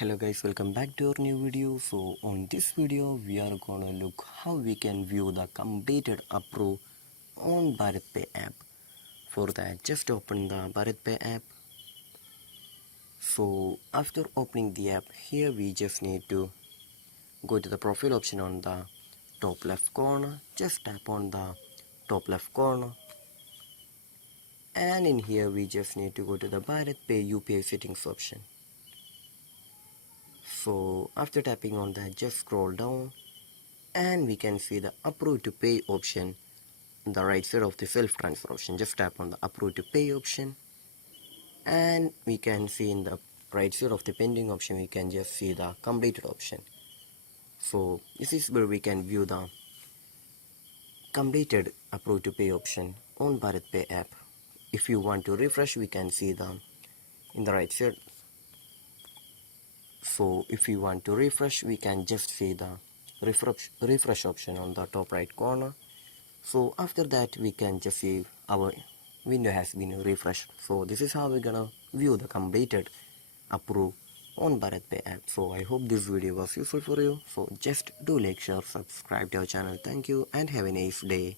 Hello guys, welcome back to our new video. So on this video we are gonna look how we can view the completed approve on Bharatpe app. For that, just open the Bharatpe app. So after opening the app, here we just need to go to the profile option on the top left corner. Just tap on the top left corner, and in here we just need to go to the Bharatpe UPI settings option. So after tapping on that, just scroll down and we can see the approve to pay option on the right side of the self transfer option. Just tap on the approve to pay option, and we can see in the right side of the pending option we can just see the completed option. So this is where we can view the completed approve to pay option on Bharatpe app. If you want to refresh, we can see the in the right side. So if we want to refresh, we can just see the refresh option on the top right corner. So after that we can just see our window has been refreshed. So this is how we're gonna view the completed approve on Bharatpe app. So I hope this video was useful for you. So just do like, share, subscribe to our channel. Thank you and have a nice day.